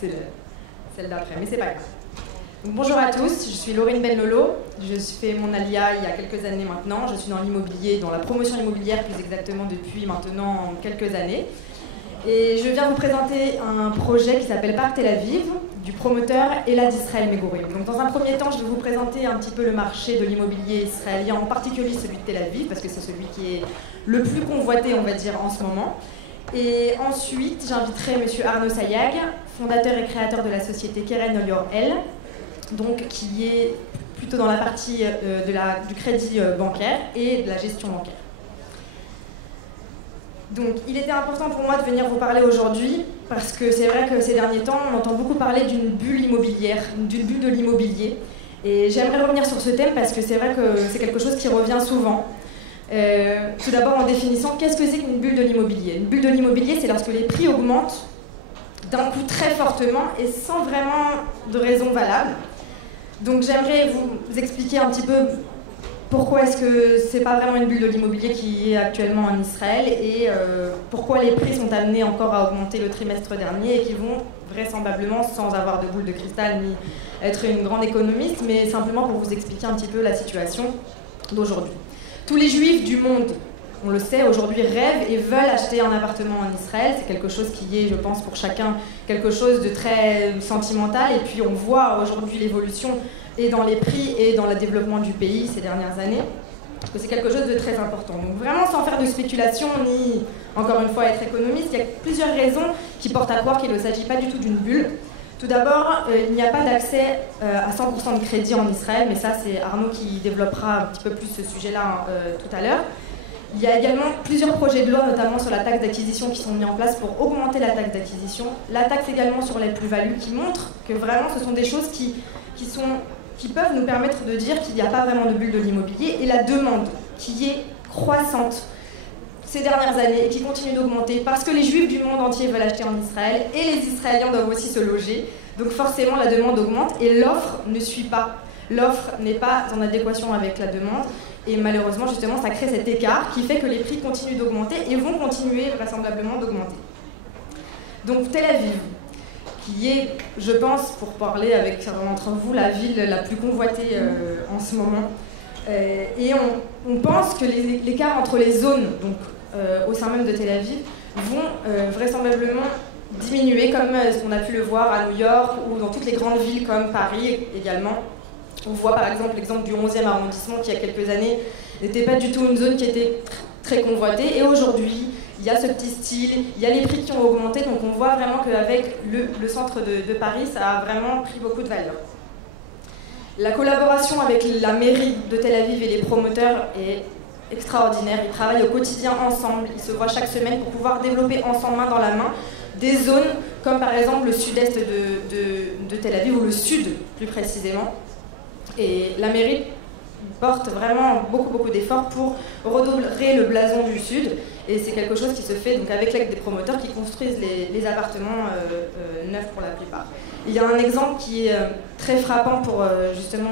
c'est celle d'après, mais c'est pas grave. Donc, bonjour à tous, je suis Laurine Benlolo, je fais mon alia il y a quelques années maintenant, je suis dans l'immobilier, dans la promotion immobilière plus exactement depuis maintenant quelques années. Et je viens vous présenter un projet qui s'appelle Parc Tel Aviv, du promoteur Elad Israël Megurim. Donc dans un premier temps, je vais vous présenter un petit peu le marché de l'immobilier israélien, en particulier celui de Tel Aviv, parce que c'est celui qui est le plus convoité, on va dire, en ce moment. Et ensuite, j'inviterai M. Arnaud Sayag, fondateur et créateur de la société Keren Olior El, donc qui est plutôt dans la partie du crédit bancaire et de la gestion bancaire. Donc il était important pour moi de venir vous parler aujourd'hui parce que c'est vrai que ces derniers temps on entend beaucoup parler d'une bulle immobilière, d'une bulle de l'immobilier, et j'aimerais revenir sur ce thème parce que c'est vrai que c'est quelque chose qui revient souvent. Tout d'abord en définissant, qu'est-ce que c'est qu'une bulle de l'immobilier? Une bulle de l'immobilier, c'est lorsque les prix augmentent d'un coup très fortement et sans vraiment de raison valable. Donc j'aimerais vous expliquer un petit peu pourquoi est-ce que c'est pas vraiment une bulle de l'immobilier qui est actuellement en Israël et pourquoi les prix sont amenés encore à augmenter le trimestre dernier et qui vont vraisemblablement, sans avoir de boule de cristal ni être une grande économiste, mais simplement pour vous expliquer un petit peu la situation d'aujourd'hui. Tous les juifs du monde, on le sait, aujourd'hui rêvent et veulent acheter un appartement en Israël. C'est quelque chose qui est, je pense, pour chacun, quelque chose de très sentimental. Et puis on voit aujourd'hui l'évolution et dans les prix et dans le développement du pays ces dernières années, que c'est quelque chose de très important. Donc vraiment, sans faire de spéculation ni, encore une fois, être économiste, il y a plusieurs raisons qui portent à croire qu'il ne s'agit pas du tout d'une bulle. Tout d'abord, il n'y a pas d'accès à 100% de crédit en Israël, mais ça c'est Arnaud qui développera un petit peu plus ce sujet-là tout à l'heure. Il y a également plusieurs projets de loi, notamment sur la taxe d'acquisition, qui sont mis en place pour augmenter la taxe d'acquisition. La taxe également sur les plus-values, qui montrent que vraiment ce sont des choses qui peuvent nous permettre de dire qu'il n'y a pas vraiment de bulle de l'immobilier, et la demande qui est croissante ces dernières années et qui continue d'augmenter parce que les juifs du monde entier veulent acheter en Israël et les Israéliens doivent aussi se loger. Donc forcément la demande augmente et l'offre ne suit pas. L'offre n'est pas en adéquation avec la demande et malheureusement justement ça crée cet écart qui fait que les prix continuent d'augmenter et vont continuer vraisemblablement d'augmenter. Donc Tel Aviv, qui est, je pense, pour parler avec certains d'entre vous, la ville la plus convoitée en ce moment. Et on pense que l'écart entre les zones, donc au sein même de Tel Aviv, vont vraisemblablement diminuer, comme on a pu le voir à New York ou dans toutes les grandes villes comme Paris également. On voit par exemple l'exemple du 11e arrondissement qui, il y a quelques années, n'était pas du tout une zone qui était très convoitée. Et aujourd'hui, il y a ce petit style, il y a les prix qui ont augmenté, donc on voit vraiment qu'avec le centre de Paris, ça a vraiment pris beaucoup de valeur. La collaboration avec la mairie de Tel Aviv et les promoteurs est extraordinaire. Ils travaillent au quotidien ensemble, ils se voient chaque semaine pour pouvoir développer ensemble, main dans la main, des zones comme par exemple le sud-est de Tel Aviv, ou le sud plus précisément. Et la mairie porte vraiment beaucoup d'efforts pour redorer le blason du sud. Et c'est quelque chose qui se fait donc avec l'aide des promoteurs qui construisent les appartements neufs pour la plupart. Il y a un exemple qui est très frappant pour justement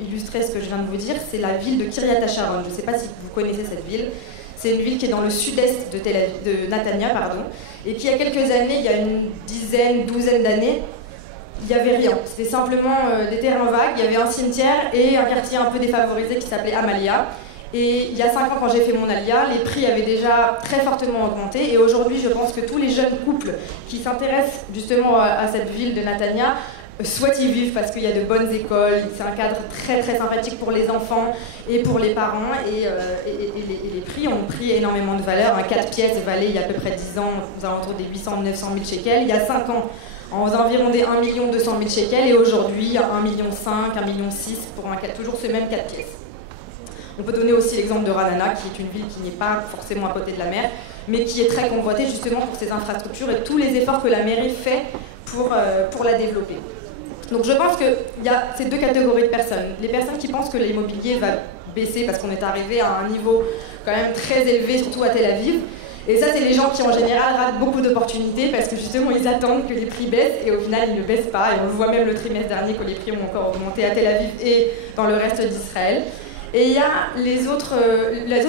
illustrer ce que je viens de vous dire, c'est la ville de Kiryat HaSharon. Je ne sais pas si vous connaissez cette ville. C'est une ville qui est dans le sud-est de Natania, et qui il y a quelques années, il y a une douzaine d'années, il n'y avait rien. C'était simplement des terrains vagues, il y avait un cimetière et un quartier un peu défavorisé qui s'appelait Amalia. Et il y a 5 ans, quand j'ai fait mon alia, les prix avaient déjà très fortement augmenté. Et aujourd'hui, je pense que tous les jeunes couples qui s'intéressent justement à cette ville de Natania souhaitent y vivre parce qu'il y a de bonnes écoles, c'est un cadre très sympathique pour les enfants et pour les parents. Et les prix ont pris énormément de valeur. Un 4 pièces valait il y a à peu près 10 ans aux alentours des 800 900 000 shekels. Il y a 5 ans, en environ des 1 200 000 shekels. Et aujourd'hui, 1,5 million, 1,6 million pour toujours ce même 4 pièces. On peut donner aussi l'exemple de Ranana, qui est une ville qui n'est pas forcément à côté de la mer, mais qui est très convoitée justement pour ses infrastructures et tous les efforts que la mairie fait pour la développer. Donc je pense qu'il y a ces deux catégories de personnes. Les personnes qui pensent que l'immobilier va baisser parce qu'on est arrivé à un niveau quand même très élevé, surtout à Tel Aviv. Et ça, c'est les gens qui en général ratent beaucoup d'opportunités parce que justement ils attendent que les prix baissent et au final ils ne baissent pas. Et on le voit même le trimestre dernier que les prix ont encore augmenté à Tel Aviv et dans le reste d'Israël. Et il y a les autres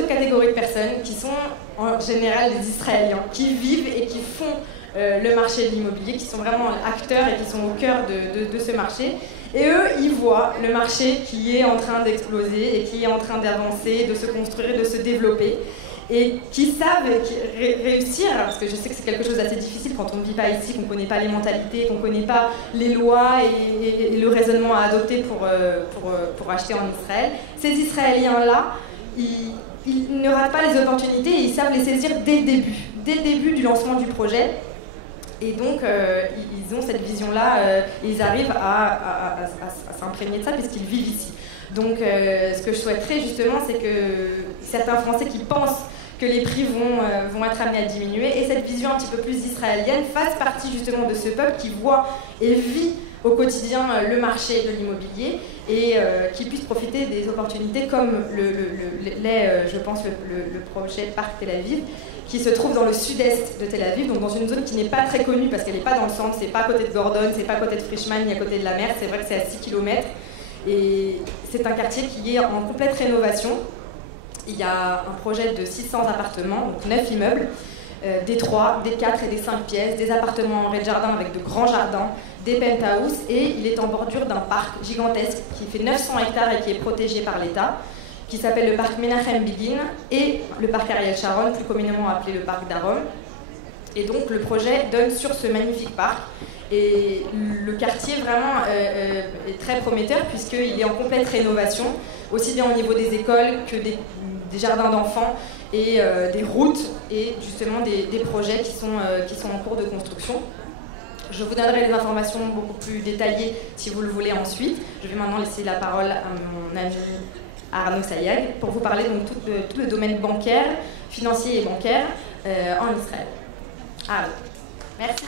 catégories de personnes qui sont en général des Israéliens, qui vivent et qui font le marché de l'immobilier, qui sont vraiment acteurs et qui sont au cœur de ce marché. Et eux, ils voient le marché qui est en train d'exploser et qui est en train d'avancer, de se construire, de se développer. Et qui savent réussir, parce que je sais que c'est quelque chose d'assez difficile quand on ne vit pas ici, qu'on ne connaît pas les mentalités, qu'on ne connaît pas les lois et le raisonnement à adopter pour acheter en Israël. Ces Israéliens-là, ils ne ratent pas les opportunités et ils savent les saisir dès le début du lancement du projet. Et donc, ils ont cette vision-là, et ils arrivent à s'imprégner de ça puisqu'ils vivent ici. Donc, ce que je souhaiterais justement, c'est que certains Français qui pensent que les prix vont être amenés à diminuer et cette vision un petit peu plus israélienne fasse partie justement de ce peuple qui voit et vit au quotidien le marché de l'immobilier et qui puisse profiter des opportunités comme je pense, le projet Parc Tel Aviv, qui se trouve dans le sud-est de Tel Aviv, donc dans une zone qui n'est pas très connue parce qu'elle n'est pas dans le centre, c'est pas à côté de Gordon, c'est pas à côté de Frischmann, ni à côté de la mer, c'est vrai que c'est à 6 km. Et c'est un quartier qui est en complète rénovation. Il y a un projet de 600 appartements, donc 9 immeubles, des 3, des 4 et des 5 pièces, des appartements en rez-de-jardin avec de grands jardins, des penthouses, et il est en bordure d'un parc gigantesque qui fait 900 hectares et qui est protégé par l'État, qui s'appelle le parc Menachem Begin et le parc Ariel Sharon, plus communément appelé le parc d'Arom. Et donc le projet donne sur ce magnifique parc. Et le quartier vraiment est très prometteur puisqu'il est en complète rénovation, aussi bien au niveau des écoles que des jardins d'enfants et des routes et justement des projets qui sont en cours de construction. Je vous donnerai des informations beaucoup plus détaillées si vous le voulez ensuite. Je vais maintenant laisser la parole à mon ami Arnaud Sayag pour vous parler donc tout le domaine bancaire, financier et bancaire en Israël. Arnaud, merci.